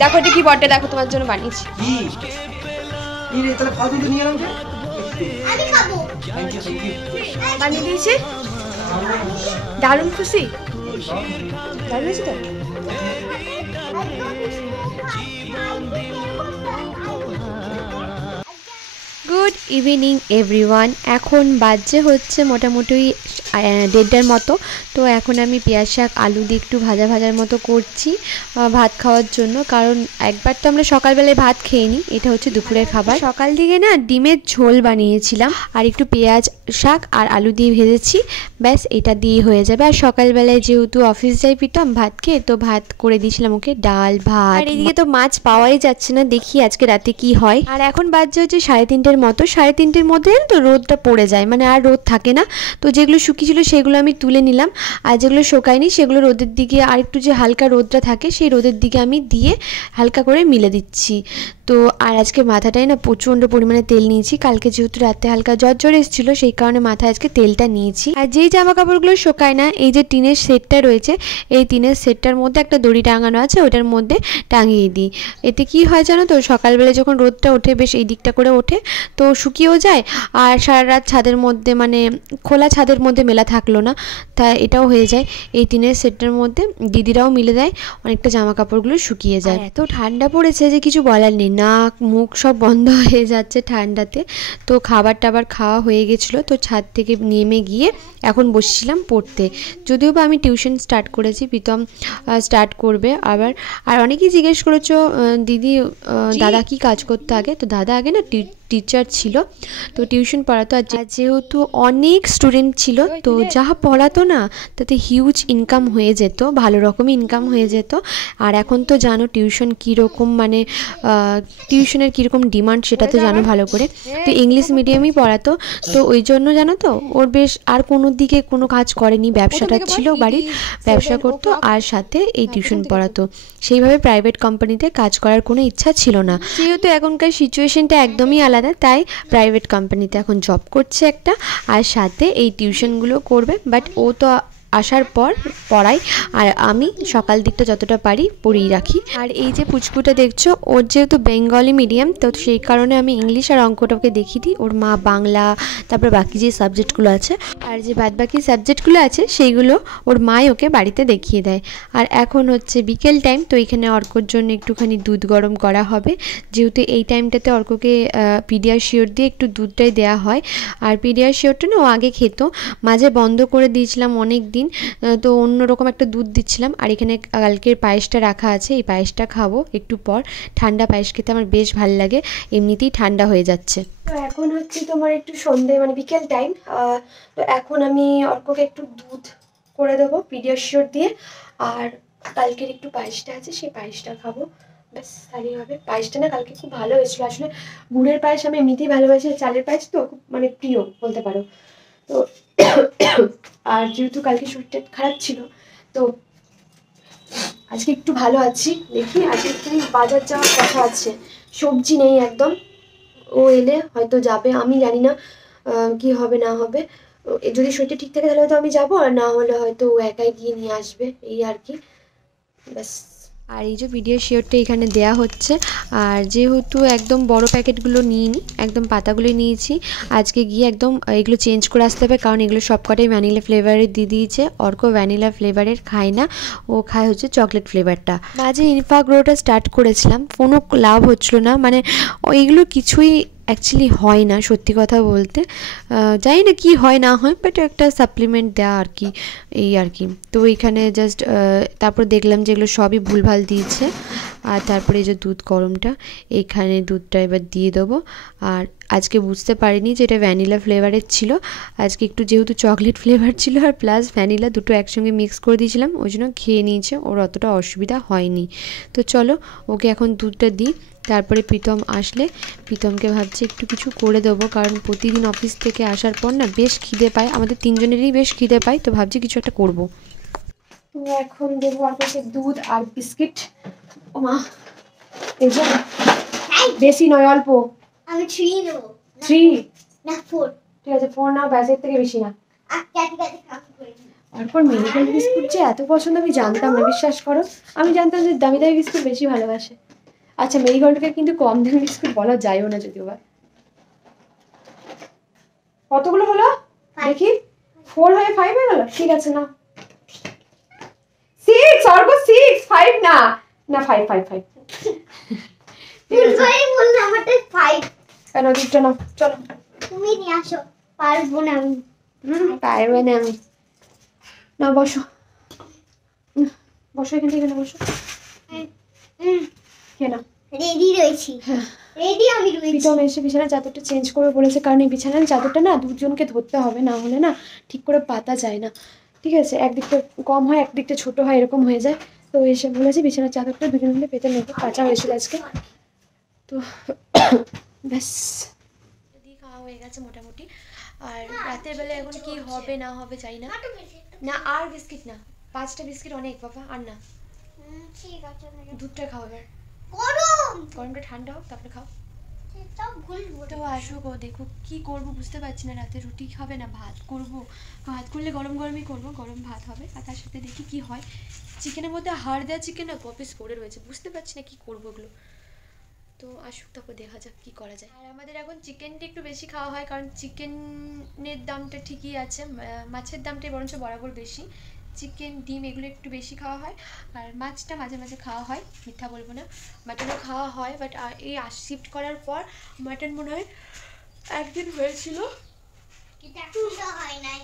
দেখো এটা কি বটে, দেখো তোমার জন্য বানিয়েছি। কি এই রে, তাহলে কত নিয়ে এলাম? আমি খাবো। থ্যাংক ইউ বানিয়ে দিয়েছে, দারুণ খুশি। দারুণ হয়েছে তো। Good evening everyone. এখন বাজে হচ্ছে মোটামুটি 1:30টার মতো। তো এখন আমি পেঁয়াজ শাক আলু দিয়ে একটু ভাজার মতো করছি ভাত খাওয়ার জন্য, কারণ একবার তো আমরা সকালবেলায় ভাত খেয়ে নিই, এটা হচ্ছে দুপুরের খাবার। সকাল দিকে না ডিমের ঝোল বানিয়েছিলাম আর একটু পেঁয়াজ শাক আর আলু দিয়ে ভেজেছি, ব্যাস এটা দিয়ে হয়ে যাবে। আর সকালবেলায় যেহেতু অফিস যাই পিতাম ভাত খেয়ে, তো ভাত করে দিয়েছিলাম ওকে, ডাল ভাত। আর এদিকে তো মাছ পাওয়াই যাচ্ছে না, দেখি আজকে রাতে কি হয়। আর এখন বাজছে হচ্ছে 3:30টার মতো। 3:30টার মধ্যে তো রোদটা পড়ে যায়, মানে আর রোদ থাকে না। তো যেগুলো শুকিয়েছিল সেগুলো আমি তুলে নিলাম, আর যেগুলো শোকায়নি সেগুলো রোদের দিকে, আর একটু যে হালকা রোদটা থাকে সেই রোদের দিকে আমি দিয়ে হালকা করে মিলে দিচ্ছি। তো আর আজকে মাথাটায় না প্রচণ্ড পরিমাণে তেল নিয়েছি, কালকে যেহেতু রাতে হালকা জ্বর এসেছিলো সেই কারণে মাথায় আজকে তেলটা নিয়েছি। আর যেই জামা কাপড়গুলো শোকায় না, এই যে টিনের সেটটা রয়েছে, এই টিনের সেটটার মধ্যে একটা দড়ি টাঙানো আছে, ওটার মধ্যে টাঙিয়ে দিই। এতে কি হয় জানো তো, সকালবেলা যখন রোদটা ওঠে বেশ এই দিকটা করে ওঠে, তো শুকিয়েও যায়, আর সারা রাত ছাদের মধ্যে মানে খোলা ছাদের মধ্যে মেলা থাকলো না, তাই এটাও হয়ে যায়। এই টিনের সেটটার মধ্যে দিদিরাও মিলে দেয়, অনেকটা জামা কাপড়গুলো শুকিয়ে যায়। এত ঠান্ডা পড়েছে যে কিছু বলার নেই, নাক মুখ সব বন্ধ হয়ে যাচ্ছে ঠান্ডাতে। তো খাবার টাবার খাওয়া হয়ে গেছিলো, তো ছাদ থেকে নেমে গিয়ে এখন বসেছিলাম পড়তে। যদিও বা আমি টিউশন স্টার্ট করেছি, প্রীতম স্টার্ট করবে আবার। আর অনেকেই জিজ্ঞেস করেছো দিদি দাদা কি কাজ করতে আগে, তো দাদা আগে না টিচার ছিল, তো টিউশন পড়াতো। আর যেহেতু অনেক স্টুডেন্ট ছিল, তো যা পড়াতো না তাতে হিউজ ইনকাম হয়ে যেত, ভালো রকমই ইনকাম হয়ে যেত। আর এখন তো জানো টিউশন কীরকম, মানে টিউশনের কীরকম ডিমান্ড সেটা তো জানো ভালো করে। তো ইংলিশ মিডিয়ামই পড়াতো, তো ওই জন্য জানো তো ওর বেশ আর কোনো দিকে কোনো কাজ করেনি, ব্যবসাটা ছিল বাড়ির, ব্যবসা করতো আর সাথে এই টিউশন পড়াতো। সেইভাবে প্রাইভেট কোম্পানিতে কাজ করার কোনো ইচ্ছা ছিল না। যেহেতু এখনকার সিচুয়েশনটা একদমই আলাদা, তাই প্রাইভেট কোম্পানিতে এখন জব করছে একটা, আর সাথে এই টিউশনগুলো করবে। বাট ও তো আসার পর পড়াই, আর আমি সকাল দিকটা যতটা পারি পড়িয়ে রাখি। আর এই যে পুচকুটা দেখছো, ওর যেহেতু বেঙ্গলি মিডিয়াম, তো সেই কারণে আমি ইংলিশ আর অঙ্কটাকে দেখিয়ে দিই, ওর মা বাংলা, তারপর বাকি যে সাবজেক্টগুলো আছে আর যে বাকি সাবজেক্টগুলো আছে সেইগুলো ওর মাই ওকে বাড়িতে দেখিয়ে দেয়। আর এখন হচ্ছে বিকেল টাইম, তো এখানে অর্কর জন্য একটুখানি দুধ গরম করা হবে, যেহেতু এই টাইমটাতে অর্ককে পিডিয়াশিওর দিয়ে একটু দুধটাই দেওয়া হয়। আর পিডিয়াশিওরটা না ও আগে খেত, মাঝে বন্ধ করে দিয়েছিলাম অনেক দিন, তো অন্যরকম একটা দুধ দিচ্ছিলাম। আর এখানে কালকের পায়েসটা রাখা আছে, এই পায়েসটা খাবো একটু পর। ঠান্ডা পায়েস খেতে আমার বেশ ভালো লাগে, এমনিতেই ঠান্ডা হয়ে যাচ্ছে। তো এখন হচ্ছে তোমার একটু সন্ধে মানে বিকেল টাইম, তো এখন আমি অর্ককে একটু দুধ করে দেবো পিডিয়াশিওর দিয়ে, আর কালকের একটু পায়েসটা আছে সেই পায়েসটা খাবো, ব্যাস তাহলেই হবে। পায়েসটা না কালকে খুব ভালো হয়েছিল, আসলে গুড়ের পায়েস আমি এমনিতেই ভালোবাসি, চালের পায়েস তো খুব মানে প্রিয় বলতে পারো। তো আর যেহেতু কালকে শরীরটা খারাপ ছিল, তো আজকে একটু ভালো আছি। দেখি আজকে একটু বাজার যাওয়ার কথা আছে, সবজি নেই একদম, ও এলে হয়তো যাবে, আমি জানি না কি হবে না হবে। যদি শরীরটা ঠিক থাকে তাহলে হয়তো আমি যাবো, আর না হলে হয়তো ও একাই গিয়ে নিয়ে আসবে, এই আর কি, ব্যাস। আর এই যে পিডিয়াশিওরটা এখানে দেয়া হচ্ছে, আর যেহেতু একদম বড় প্যাকেটগুলো নিইনি, একদম পাতাগুলোই নিয়েছি। আজকে গিয়ে একদম এগুলো চেঞ্জ করে আসতে হবে, কারণ এগুলো সবকটাই ভ্যানিলা ফ্লেভারের দিয়ে দিয়েছে। অর্ক ভ্যানিলা ফ্লেভারের খায় না, ও খায় হচ্ছে চকলেট ফ্লেভারটা। মাঝে ইনফাগ্রোটা স্টার্ট করেছিলাম, কোনো লাভ হচ্ছিল না, মানে এইগুলো কিছুই অ্যাকচুয়ালি হয় না সত্যি কথা বলতে, জানি না কি হয় না হয়, বাট একটা সাপ্লিমেন্ট দেওয়া আর কি, এই আর কি। তো এইখানে জাস্ট তারপর দেখলাম যে এগুলো সবই ভুলভাল দিয়েছে। আর তারপরে এই যে দুধ গরমটা, এইখানে দুধটা এবার দিয়ে দেবো। আর আজকে বুঝতে পারিনি যে এটা ভ্যানিলা ফ্লেভারের ছিল, আজকে একটু যেহেতু চকলেট ফ্লেভার ছিল আর প্লাস ভ্যানিলা দুটো একসঙ্গে মিক্স করে দিয়েছিলাম, ওই জন্য খেয়ে নিয়েছে, ওর অতটা অসুবিধা হয়নি। তো চলো ওকে এখন দুধটা দিই, তারপরে প্রীতম আসলে প্রীতমকে ভাবছি একটু কিছু করে দেবো, কারণ প্রতিদিন অফিস থেকে আসার পর না বেশ খিদে পায়, আমাদের তিনজনেরই বেশ খিদে পায়, তো ভাবছি কিছু একটা করবো। তো এখন দেবো আর পাশে দুধ আর বিস্কিট। ও মা, এই যে বেশি নয় অল্প, আমি 3 নেব। 3 না 4। ঠিক আছে 4 নাও, ব্যাসের থেকে বেশি না। তারপর মেডিকেল বিস্কুট যে এত পছন্দ আমি জানতাম না, বিশ্বাস করো, আমি জানতাম যে দামি দামি বিস্কুট বেশি ভালোবাসে। আচ্ছা মেরিগোল্ডকে কিন্তু কম দামি বিস্কুট বলা যায়ও না যদিও বা। কতগুলো হলো দেখি, 4 হয়ে 5 হয়ে গেল, ঠিক আছে না 6 অর্ক 6 5 না না 5 5 5 ভুলভাই বললাম আমারটা 5। কেন দুটো না, চলো তুমি নিয়ে আসো, পারবো না আমি। পারবে না আমি, না বসো বসো এখানে, এখানে বসো। কেন রেডি রয়েছি, রেডি আমি রয়েছি। প্রীতম এসে বিছানার চাদরটা চেঞ্জ করবে বলেছে, কারণ এই বিছানার চাদরটা না দুজনকে ধরতে হবে, না হলে না ঠিক করে পাতা যায় না, ঠিক আছে, একদিকটা কম হয় একদিকটা ছোট হয় এরকম হয়ে যায়। তো এসে বলেছে বিছানার চাদরটা দুজন মিলে পেতে নেবো, কাঁচা হয়েছিল আজকে। তো ব্যাস যদি খাওয়া হয়ে গেছে মোটামুটি। আর রাতের বেলা এখন কি হবে না হবে জানি না। না আর বিস্কিট না, 5টা বিস্কিট অনেক বাবা, আর না ঠিক আছে, দুধটা খাও এবার, গরম গরমটা ঠান্ডা হোক তারপরে খাও। সব ভুলবো। তো আসুক, ও দেখুক কি করব বুঝতে পারছি না, রাতে রুটি খাবে না ভাত করব, ভাত করলে গরম গরমই করব, গরম ভাত হবে, আর তার সাথে দেখি কি হয়। চিকেনের মধ্যে হাড় দেওয়া চিকেন না কপিস পড়ে রয়েছে, বুঝতে পারছি না কি করবো ওগুলো। তো আসুক তারপর দেখা যাক কি করা যায়। আর আমাদের এখন চিকেনটা একটু বেশি খাওয়া হয়, কারণ চিকেনের দামটা ঠিকই আছে, মাছের দামটাই বরঞ্চ বরাবর বেশি। চিকেন ডিম এগুলো একটু বেশি খাওয়া হয়, আর মাছটা মাঝে মাঝে খাওয়া হয়, মিথ্যা বলবো না, মাটনও খাওয়া হয়। বাট এই শিফট করার পর মাটন মনে হয় একদিন হয়েছিল, হয় নাই।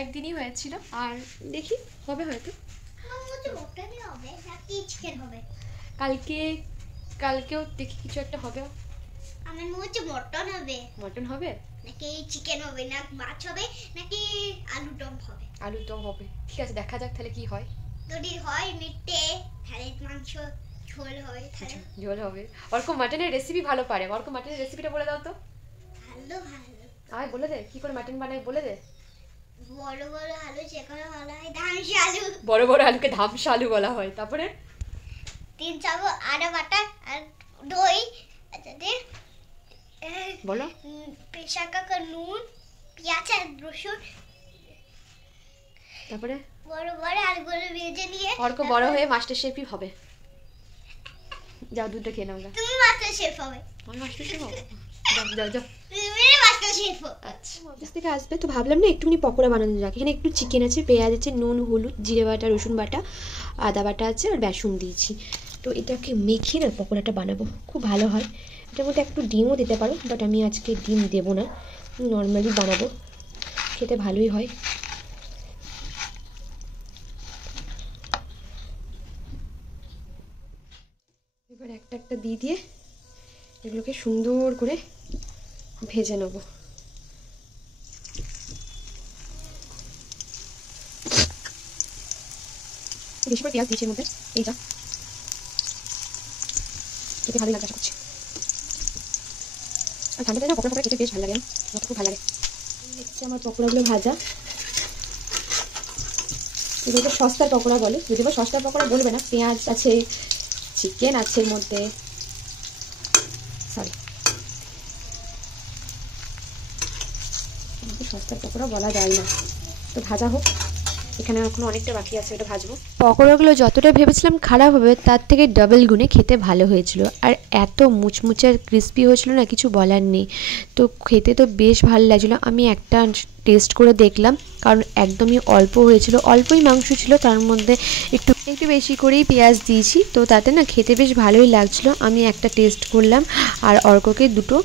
একদিনই হয়েছিল, আর দেখি হবে হয়তো কালকেও দেখি কিছু একটা হবে। আমার মনে হচ্ছে মটন হবে। মটন হবে নাকি চিকেন হবে, না মাছ হবে, নাকি আলু দম হবে? আলু দম হবে, ঠিক আছে দেখা যাক তাহলে কি হয়। যদি হয় মিটে তাহলে মাংস ঝোল হবে, তাহলে ঝোল হবে। অর্ক মাটনের রেসিপি ভালো পারে, অর্ক মাটনের রেসিপিটা বলে দাও তো। ভালো ভালো আয় বলে দে কি করে মাটন বানায়, বলে দে। বড় বড় আলু যেখানে বলা হয় ধামসি আলু, বড় বড় আলুকে ধামসা আলু বলা হয়। তারপরে 3 চামচ আদা বাটা আর দই, তাতে বলো প্রেসার কুকার, নুন, পেঁয়াজ আর রসুন, তারপরে বড় বড় আলুগুলো ভেজে নিয়ে। অর্ক বড় হয়ে মাস্টার শেফই হবে। যাও দুধটা খেয়ে নাও। তুমি মাস্টার শেফ হবে। আমি মাস্টার শেফ হবো, যাও যাও যাও। তুমি মাস্টার শেফ হবে। আচ্ছা অফিস থেকে আসবে তো ভাবলাম না একটুখানি পকোড়া বানানো যাক। এখানে একটু চিকেন আছে, পেঁয়াজ আছে, নুন হলুদ জিরে বাটা রসুন বাটা আদা বাটা আছে, আর বেসন দিয়েছি। তো এটাকে মেখে না পকোড়াটা বানাবো, খুব ভালো হয়। এটার মধ্যে একটু ডিমও দিতে পারো, বাট আমি আজকে ডিম দেবো না, নর্মালি বানাবো, খেতে ভালোই হয়। এবার একটা একটা দিয়ে এগুলোকে সুন্দর করে ভেজে নেবো। বেশি করে পেঁয়াজ দিয়েছি এর মধ্যে, এইটা খেতে ভালোই লাগে আশা করছি। আর ঠান্ডা দিনে পকোড়া খেতে বেশ ভালো লাগে, আমার খুব ভালো লাগে। হচ্ছে আমার পকোড়াগুলো ভাজা, এগুলোকে সস্তার পকোড়া বলে, যদি বা সস্তার পকোড়া বলবে না, পেঁয়াজ আছে চিকেন আছে এর মধ্যে, সরি সস্তার পকোড়া বলা যায় না। তো ভাজা হোক, এখানে এখনো অনেকটা বাকি আছে, ওটা ভাজবো। পকোড়াগুলো যতটা ভেবেছিলাম খারাপ হবে তার থেকে ডাবল গুণে খেতে ভালো হয়েছিল, আর এত মুচমুচে আর ক্রিস্পি হয়েছিল না কিছু বলার নেই। তো খেতে তো বেশ ভালো লাগছিলো। আমি একটা টেস্ট করে দেখলাম, কারণ একদমই অল্প হয়েছিল, অল্পই মাংস ছিল, তার মধ্যে একটু বেশি করেই পেঁয়াজ দিয়েছি, তো তাতে না খেতে বেশ ভালোই লাগছিলো। আমি একটা টেস্ট করলাম, আর অর্ককে দুটো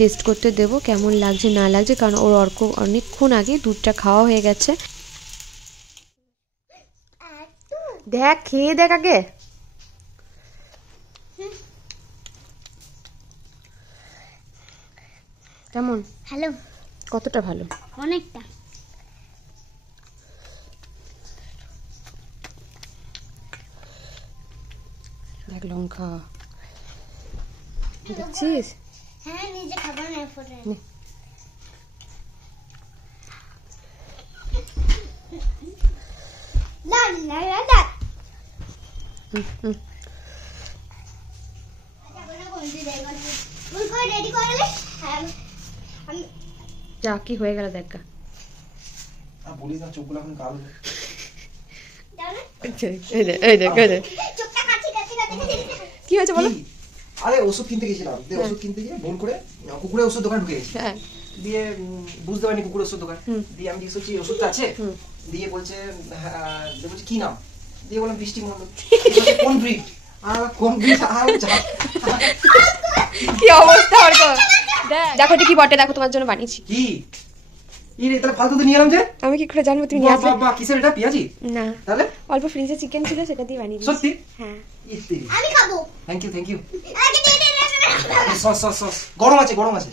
টেস্ট করতে দেবো কেমন লাগছে না লাগছে, কারণ ওর অর্ক অনেকক্ষণ আগে দুধটা খাওয়া হয়ে গেছে। দেখ খেয়ে দেখ আগে। কেমন? হ্যালো। কতটা ভালো? অনেকটা। দেখ লঙ্কা দেখছিস? হ্যাঁ নিজে খাবার না পড়ে। লা লা লা লা। রেডি করলে আমি যা কি হয়ে গেল দেখ। বলিস না চোখগুলো এখন কালো। এই দেখ এই দেখ চোখটা কাছে কাছে কাছে। কি হয়েছে বলো? আরে ওষুধ কিনতে গেছিলাম, দিয়ে ওষুধ কিনতে গিয়ে ভুল করে কুকুরের ওষুধ দোকান ঢুকে গেছি। হ্যাঁ দিয়ে বুঝতে পারিনি কুকুরের ওষুধ দোকান। দিয়ে আমি জিজ্ঞেস করছি ওষুধটা আছে? দিয়ে বলছে দিয়ে বলছে কি নাম? দিয়ে বললাম বৃষ্টি মন্ডল। কোন ব্রিড? কোন ব্রিড? কি অবস্থা অর্ক, দেখো এটা কি বটে, দেখো তোমার জন্য বানিয়েছি। কি রে তাহলে ফালতু নিয়ে এলাম যে? আমি কি করে জানবো তুমি নিয়ে আসলে? বাবা কিসের এটা, পেঁয়াজি? না তাহলে অল্প ফ্রিজে চিকেন ছিল সেটা দিয়ে বানিয়ে দিয়েছি। সত্যি? হ্যাঁ আমি খাবো। Thank you thank you. আগে দে দে দে। সস সস সস গরম আছে গরম আছে।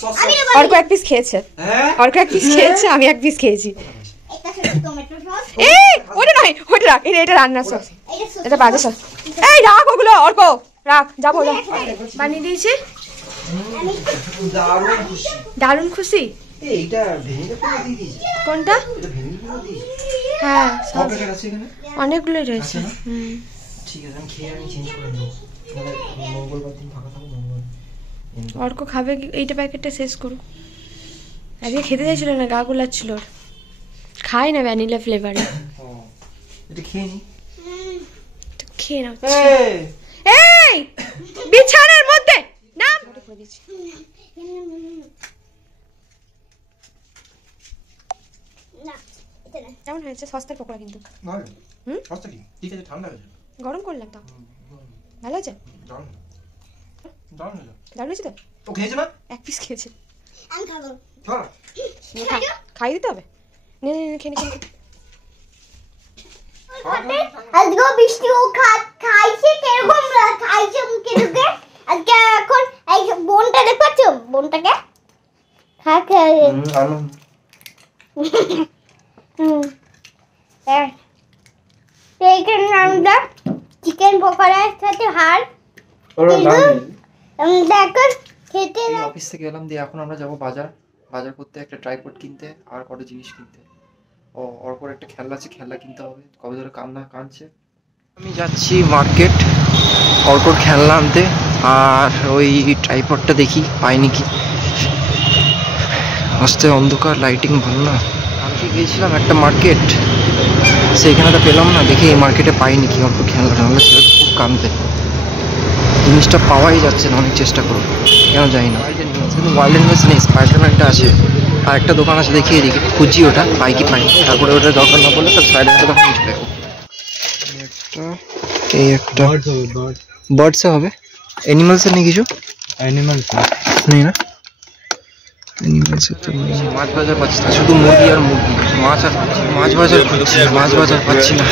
সস আমি সস। অর্ক এক পিস খেয়েছে, হ্যাঁ অর্ক এক পিস খেয়েছে, আমি এক পিস খেয়েছি। একটা ছোট টমেটো সস, এই ওটা নয়, ওটা রাখ, এটা রান্নার সস, এটা সস। এটা বাজে সস। এই রাখ ওগুলো অর্ক, রাখ, যাবো যা। বানিয়ে দিয়েছে, দারুণ খুশি। দারুণ খুশি। এইটা ভেঙে করে দিয়ে দিয়েছি। কোনটা? এটা ভেঙে করে দিয়েছি। হ্যাঁ সব কত আছে এখানে? অনেকগুলোই রয়েছে। আছে না? ঠিক আছে আমি খেয়ে আমি চেঞ্জ করে নেবো। তাহলে মঙ্গলবার দিন ফাঁকা থাকবো, মঙ্গলবার। অর্ক খাবে কি? এইটা প্যাকেটটা শেষ করুক। আজকে খেতে চাইছিল না, গা গোলাচ্ছিল ওর। খায় না ভ্যানিলা ফ্লেভারে। ও এটা খেয়ে নি। তো খেয়ে নাও। এই এই বিছানার মধ্যে নাম। না এটা না। কেমন হয়েছে? সস্তার পকোড়া কিন্তু। ভালো। হুম? সস্তা কি? ঠিক আছে ঠান্ডা হয়েছে। গরম করলাম তো। ভালো আছে? দারুণ। দারুণ হয়েছে। দারুণ হয়েছে তো? ও খেয়েছে না? এক পিস খেয়েছে। আমি খাবো। হ্যাঁ। খাই দিতে হবে। নে নে নে, খেয়ে নে, খেয়ে নে। আজকে বৃষ্টি ও খাইছে কিরকম খাইছে মুখে ঢুকে। আজকে এখন এই বোনটা দেখছো, বোনটাকে খা খা। আনন্দ। এইখানে আমরা চিকেন পকোড়ার সাথে হাড় দেখো খেতে। এই অফিস থেকে এলাম, দিয়ে এখন আমরা যাবো বাজার করতে, একটা ট্রাইপড কিনতে আর কত জিনিস কিনতে। ও অর্পর একটা খেলনা আছে, খেলনা কিনতে হবে, কবে ধরে কাঁদছে। আমি যাচ্ছি মার্কেট অর্পর খেলনা আনতে, আর ওই ট্রাইপডটা দেখি পাই নাকি। আস্তে অন্ধকার, লাইটিং ভালো না। কালকে গিয়েছিলাম একটা মার্কেট, সেইখানে তো পেলাম না, দেখি এই মার্কেটে পাই নাকি অর্পর খেলনা। নাহলে ছেলে খুব কাঁদবে, জিনিসটা পাওয়াই যাচ্ছে না, অনেক চেষ্টা করবো, কেন জানি না। কিন্তু ওয়াইল্ড অ্যানিমেলস নেই, স্পাইডারম্যানটা আছে। আর একটা দোকান আছে দেখি এদিকে, খুঁজি ওটা পাই কি পাই। তারপরে ওটা দরকার না পড়লে তার স্পাইডারম্যানটা তখন চলে যাবো। এই একটা বার্ডসে হবে, অ্যানিমালসের নেই কিছু? অ্যানিমালস নেই না? অ্যানিমালসের তো মাছ বাজার পাচ্ছি না, শুধু মুরগি আর মুরগি। মাছ বাজার পাচ্ছি না।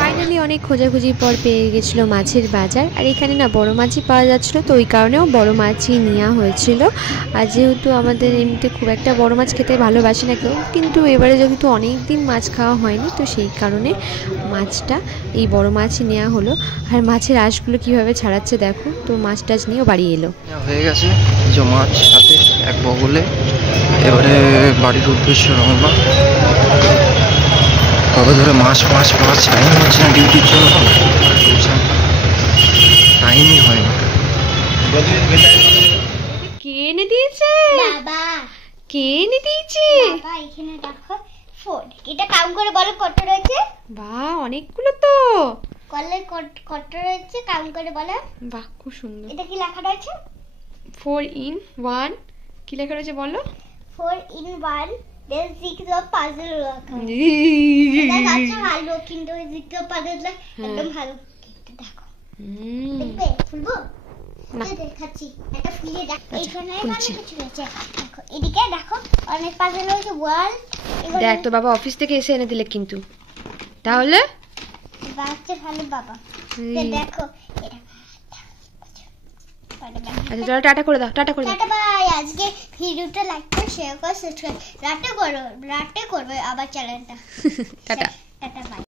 ফাইনালি অনেক খোঁজাখুঁজির পর পেয়ে গেছিলো মাছের বাজার। আর এখানে না বড় মাছই পাওয়া যাচ্ছিলো, তো ওই কারণেও বড় মাছই নেওয়া হয়েছিল। আর যেহেতু আমাদের এমনিতে খুব একটা বড় মাছ খেতে ভালোবাসি না কেউ, কিন্তু এবারে যেহেতু অনেক দিন মাছ খাওয়া হয়নি, তো সেই কারণে মাছটা এই বড় মাছই নেওয়া হলো। আর মাছের আঁশগুলো কীভাবে ছাড়াচ্ছে দেখো। তো মাছ টাছ নিয়েও বাড়ি এলো। হয়ে গেছে কিছু মাছ সাথে এক বগলে। এবারে বাড়ির উদ্দেশ্যে রওনা। কবে ধরে মাছ টাইম হচ্ছে না ডিউটির জন্য, টাইমই হয় না। কে এনে দিয়েছে? বাবা কে এনে দিয়েছে? বাবা এখানে দেখো ফোন। এটা কাউন্ট করে বলো কত রয়েছে। বাহ অনেকগুলো তো। কলের কত রয়েছে কাউন্ট করে বলো। বাহ খুব সুন্দর। এটা কি লেখা রয়েছে? 4 in 1 কি লেখা রয়েছে বলো? 4 in 1 then 6 of puzzle লেখা। এটা কাছে ভালো, কিন্তু ওই 6 of puzzle একদম ভালো। এটা দেখো দেখবে খুলবো না। দেখাচ্ছি এটা খুলে দেখ। এইখানে অনেক কিছু রয়েছে দেখো, এদিকে দেখো অনেক পাজল রয়েছে। ওয়াল দেখ তো বাবা অফিস থেকে এসে এনে দিলে কিন্তু, তাহলে বাচ্চা ভালো বাবা। দেখো এটা আচ্ছা চলো টাটা করে দাও, টাটা করে দাও। Tata bye. আজকে ভিডিওটা লাইক করে শেয়ার করে সাবস্ক্রাইব রাতে করবে আবার চ্যানেলটা। টাটা। Tata bye.